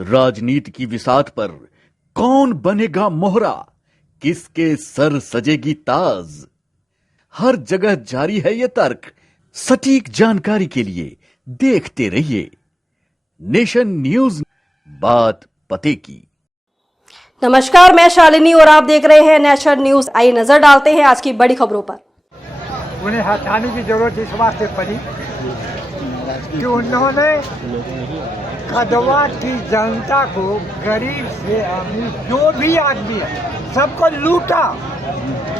राजनीति की विसात पर कौन बनेगा मोहरा, किसके सर सजेगी ताज। हर जगह जारी है ये तर्क। सटीक जानकारी के लिए देखते रहिए नेशन न्यूज, बात पते की। नमस्कार, मैं शालिनी और आप देख रहे हैं नेशन न्यूज। आइए नजर डालते हैं आज की बड़ी खबरों पर। उन्हें हटाने की जरूरत इस वास्ते पड़ी कि उन्होंने कदवा की जनता को, गरीब से अमीर जो भी आदमी है, सबको लूटा।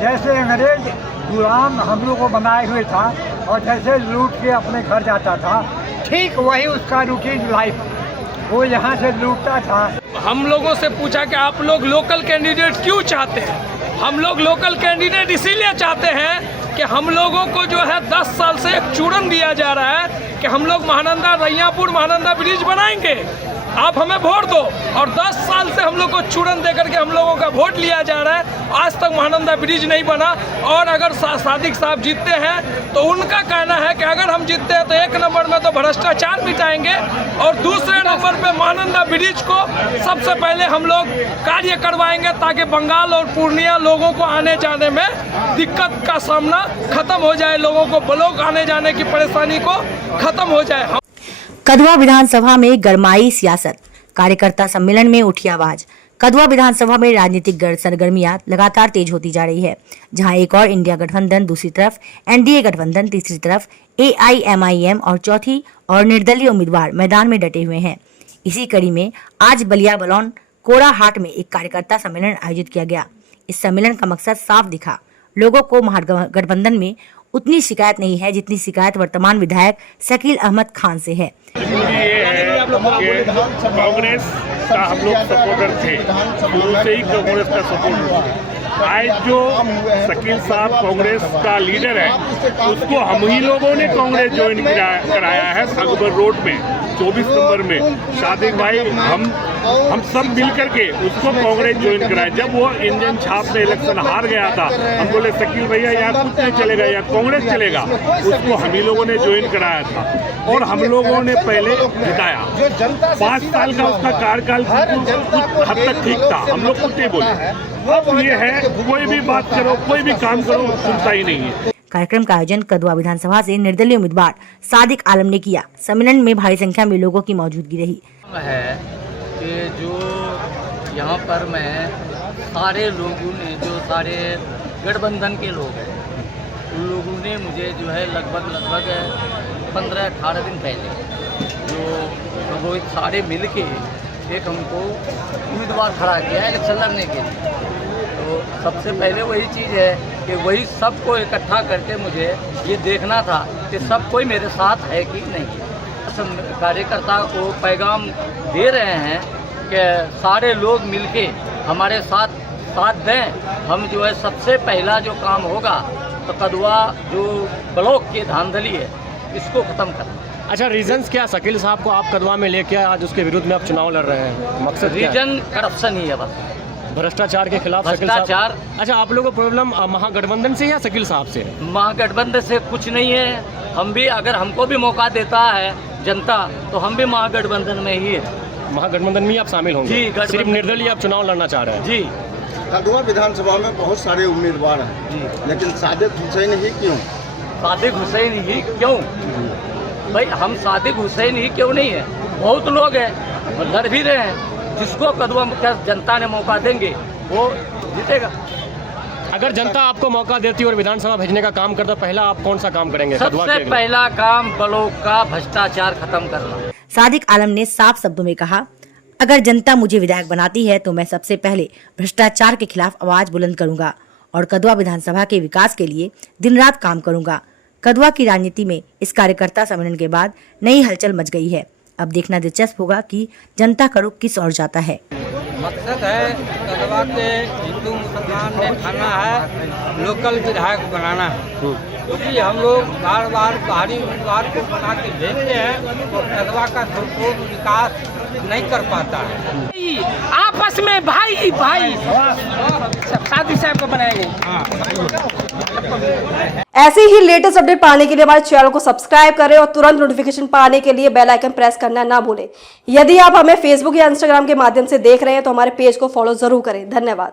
जैसे अंग्रेज गुलाम हम लोग को बनाए हुए था और जैसे लूट के अपने घर जाता था, ठीक वही उसका रूटीन लाइफ। वो यहाँ से लूटता था। हम लोगों से पूछा कि आप लोग लोकल कैंडिडेट क्यों चाहते हैं। हम लोग लोकल कैंडिडेट इसीलिए चाहते हैं कि हम लोगों को जो है 10 साल से एक चूड़न दिया जा रहा है कि हम लोग महानंदा रैयापुर महानंदा ब्रिज बनाएंगे, आप हमें वोट दो। और 10 साल से हम लोग को चूड़न देकर के हम लोगों का वोट लिया जा रहा है। आज तक महानंदा ब्रिज नहीं बना। और अगर सादिक साहब जीतते हैं तो उनका कहना है कि अगर हम जीतते हैं तो 1 नंबर में तो भ्रष्टाचार मिटाएंगे और दूसरे नंबर पे महानंदा ब्रिज को सबसे पहले हम लोग कार्य करवाएंगे ताकि बंगाल और पूर्णिया लोगों को आने जाने में दिक्कत का सामना खत्म हो जाए, लोगों को ब्लॉक आने जाने की परेशानी को खत्म हो जाए। कदवा विधानसभा में गरमाई सियासत, कार्यकर्ता सम्मेलन में उठी आवाज। कदवा विधानसभा में राजनीतिक सरगर्मियां लगातार तेज होती जा रही है, जहां एक और इंडिया गठबंधन, दूसरी तरफ एनडीए गठबंधन, तीसरी तरफ एआईएमआईएम और चौथी और निर्दलीय उम्मीदवार मैदान में डटे हुए हैं। इसी कड़ी में आज बलिया बलौन कोड़ाहाट में एक कार्यकर्ता सम्मेलन आयोजित किया गया। इस सम्मेलन का मकसद साफ दिखा, लोगों को महागठबंधन में उतनी शिकायत नहीं है जितनी शिकायत वर्तमान विधायक शकील अहमद खान से है। कांग्रेस का हम लोग सपोर्टर थे, शुरू से ही कांग्रेस का सपोर्टर। आज जो शकील साहब कांग्रेस का लीडर है, उसको हम ही लोगों ने कांग्रेस ज्वाइन कराया है। अकबर रोड में 24 नंबर में सादिक भाई हम सब मिल करके उसको कांग्रेस ज्वाइन कराया। जब वो इंजन छाप से इलेक्शन हार गया था, हम बोले शकील भैया यहाँ कुछ नहीं चलेगा, यहाँ कांग्रेस चलेगा। उसको हम ही लोगों ने ज्वाइन कराया था और हम लोगों ने पहले जिताया। 5 साल का उसका कार्यकाल कुछ हद तक ठीक था, हम लोग कुछ नहीं बोले। अब ये है कोई भी बात करो, कोई भी काम करो, सुनता ही नहीं है। कार्यक्रम का आयोजन कदवा विधानसभा से निर्दलीय उम्मीदवार सादिक आलम ने किया। सम्मेलन में भारी संख्या में लोगों की मौजूदगी रही। है कि जो यहाँ पर मैं सारे लोगों ने, जो सारे गठबंधन के लोग हैं, उन लोगों ने मुझे जो है लगभग 15-18 दिन पहले जो रोहित सारे मिल के एक हमको उम्मीदवार खड़ा किया है इलेक्शन लड़ने के लिए। तो सबसे पहले वही चीज़ है कि वही सबको इकट्ठा करके मुझे ये देखना था कि सब कोई मेरे साथ है कि नहीं। कार्यकर्ता को पैगाम दे रहे हैं कि सारे लोग मिलके हमारे साथ दें। हम जो है सबसे पहला जो काम होगा तो कदवा जो ब्लॉक की धांधली है इसको ख़त्म करना। अच्छा, रीजंस क्या शकील साहब को आप कदवा में लेके आज उसके विरुद्ध में आप चुनाव लड़ रहे हैं? मकसद रीजन करप्शन ही है, बस भ्रष्टाचार के खिलाफ। भ्रष्टाचार। अच्छा, आप लोगों को प्रॉब्लम महागठबंधन से या शकील साहब से? महागठबंधन से कुछ नहीं है। हम भी, अगर हमको भी मौका देता है जनता तो हम भी महागठबंधन में ही है। महागठबंधन में आप शामिल होंगे? जी, सिर्फ निर्दलीय आप चुनाव लड़ना चाह रहे हैं? जी। कदवा विधानसभा में बहुत सारे उम्मीदवार हैं, लेकिन सादिक हुसैन ही क्यों? सादिक हुसैन ही क्यों? भाई हम सादिक हुसैन ही क्यों नहीं है? बहुत लोग हैं, लड़ भी रहे हैं। जिसको कदवा जनता ने मौका देंगे वो जीतेगा। अगर जनता आपको मौका देती और विधानसभा भेजने का काम करता, पहला आप कौन सा काम करेंगे? सबसे पहला काम ब्लॉक का भ्रष्टाचार खत्म करना। सादिक आलम ने साफ शब्दों में कहा, अगर जनता मुझे विधायक बनाती है तो मैं सबसे पहले भ्रष्टाचार के खिलाफ आवाज बुलंद करूंगा और कदवा विधानसभा के विकास के लिए दिन रात काम करूंगा। कदवा की राजनीति में इस कार्यकर्ता सम्मेलन के बाद नई हलचल मच गई है। अब देखना दिलचस्प होगा कि जनता का रुख किस ओर जाता है। मकसद है कदवा के हिंदू मुसलमान में खाना है, लोकल विधायक बनाना है। क्योंकि हम लोग बार बार बाहरी उम्मीदवार को बना के भेजते हैं तो कदवा का संपूर्ण विकास नहीं कर पाता है। आपस में भाई भाई सादिक साहब को बनाएंगे। ऐसे ही लेटेस्ट अपडेट पाने के लिए हमारे चैनल को सब्सक्राइब करें और तुरंत नोटिफिकेशन पाने के लिए बेल आइकन प्रेस करना ना भूलें। यदि आप हमें फेसबुक या इंस्टाग्राम के माध्यम से देख रहे हैं तो हमारे पेज को फॉलो जरूर करें। धन्यवाद।